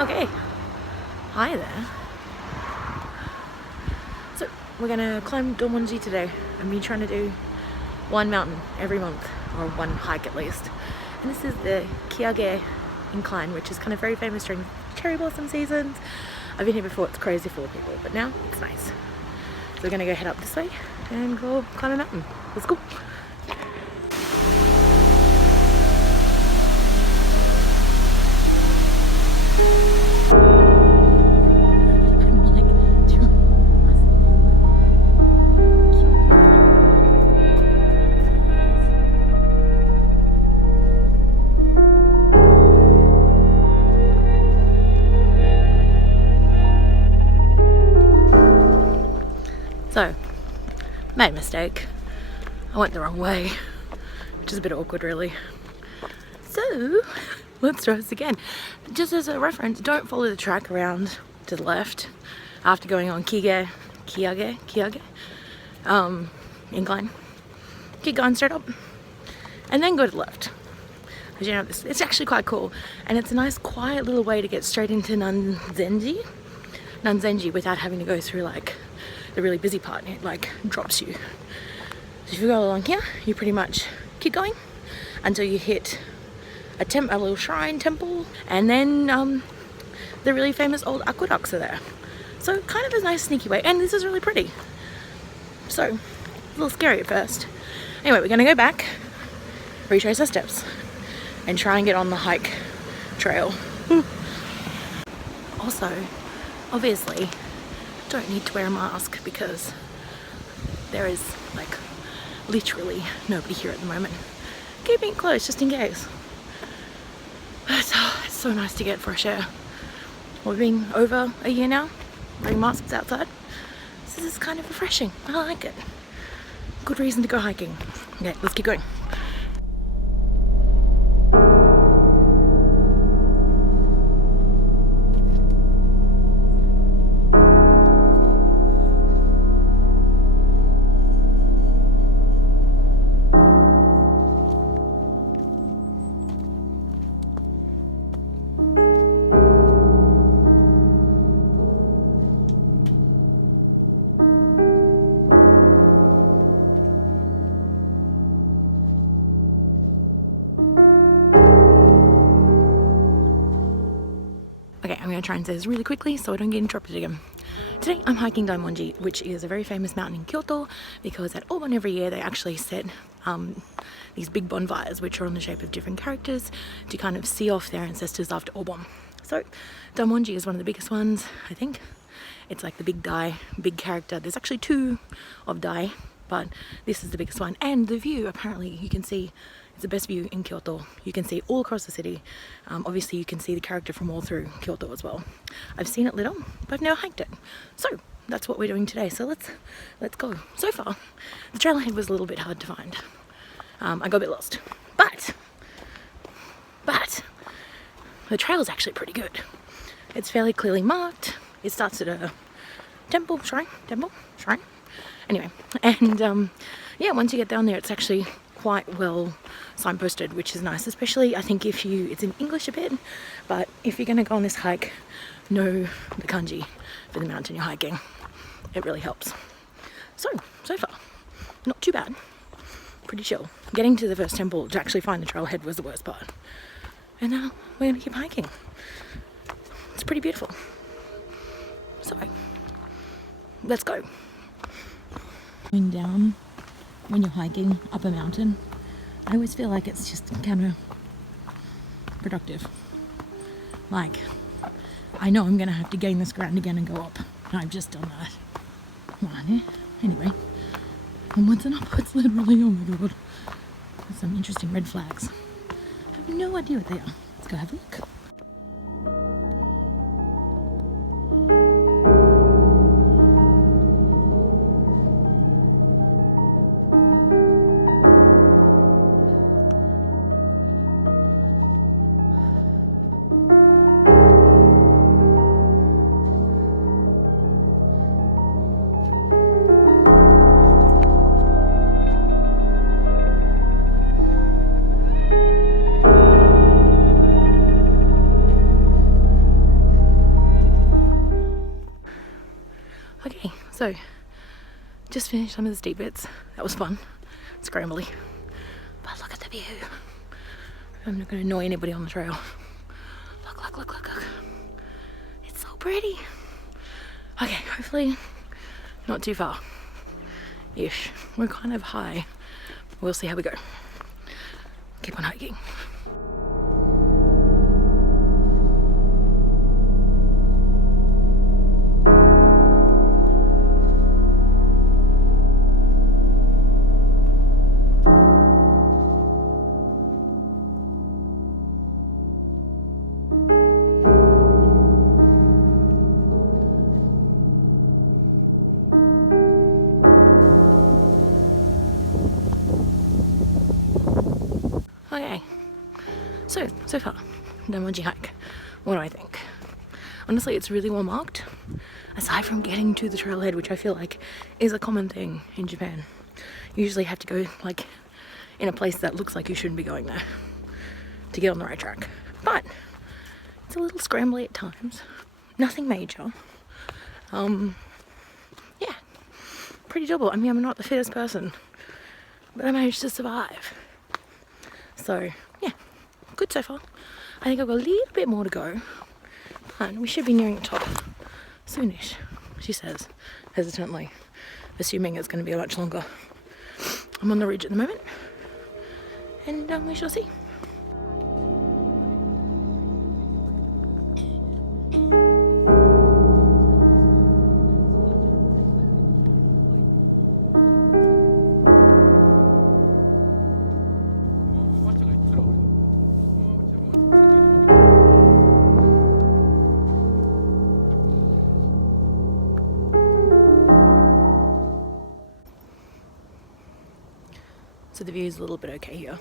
Okay, hi there. So we're gonna climb Daimonji today. I've been trying to do one mountain every month, or one hike at least. And this is the Kyoto incline, which is kind of very famous during cherry blossom seasons. I've been here before, it's crazy full of people, but now it's nice. So we're gonna go head up this way and go climb a mountain. Let's go. So, made a mistake. I went the wrong way, which is a bit awkward really. So, let's try this again. Just as a reference, don't follow the track around to the left after going on Kyoto incline. Keep going straight up and then go to the left. As you know, it's actually quite cool, and it's a nice quiet little way to get straight into Nanzenji without having to go through like the really busy part. It like drops you. So if you go along here, you pretty much keep going until you hit a little shrine temple, and then the really famous old aqueducts are there. So kind of a nice sneaky way, and this is really pretty. So a little scary at first. Anyway, we're gonna go back, retrace our steps, and try and get on the hike trail. Also, obviously, don't need to wear a mask because there is like literally nobody here at the moment. Keeping it close just in case. But it's so nice to get fresh air. We've been over a year now wearing masks outside, so this is kind of refreshing. I like it. Good reason to go hiking. Okay, let's keep going. Okay, I'm going to try and say this really quickly so I don't get interrupted again. Today I'm hiking Daimonji, which is a very famous mountain in Kyoto, because at Obon every year they actually set these big bonfires which are on the shape of different characters to kind of see off their ancestors after Obon. So Daimonji is one of the biggest ones, I think. It's like the big character. There's actually two of Dai, but this is the biggest one. And the view, apparently, you can see, it's the best view in Kyoto. You can see all across the city. Obviously you can see the character from all through Kyoto as well. I've seen it lit up, but I've never hiked it. So that's what we're doing today. So let's go. So far, the trailhead was a little bit hard to find. I got a bit lost, but the trail is actually pretty good. It's fairly clearly marked. It starts at a shrine. Anyway, and yeah, once you get down there, it's actually quite well signposted, which is nice, especially I think it's in English a bit, but if you're going to go on this hike, know the kanji for the mountain you're hiking. It really helps. So far, not too bad. Pretty chill. Getting to the first temple to actually find the trailhead was the worst part. And now we're going to keep hiking. It's pretty beautiful. So, let's go. Going down when you're hiking up a mountain, I always feel like it's just counterproductive. Like, I know I'm going to have to gain this ground again and go up. And I've just done that. Come on, yeah? Anyway. Onwards and upwards, literally. Oh my god. There's some interesting red flags. I have no idea what they are. Let's go have a look. So, just finished some of the steep bits. That was fun. Scrambly. But look at the view. I'm not going to annoy anybody on the trail. Look, look, look, look, look. It's so pretty. Okay, hopefully not too far. Ish. We're kind of high. We'll see how we go. Keep on hiking. Okay, so far, Daimonji hike. What do I think? Honestly, it's really well marked. Aside from getting to the trailhead, which I feel like is a common thing in Japan. You usually have to go like in a place that looks like you shouldn't be going there to get on the right track. But it's a little scrambly at times. Nothing major. Yeah, pretty doable. I mean, I'm not the fittest person, but I managed to survive. So, yeah, good so far. I think I've got a little bit more to go, but we should be nearing the top soonish, she says, hesitantly, assuming it's going to be much longer. I'm on the ridge at the moment, and we shall see. So the view is a little bit okay here.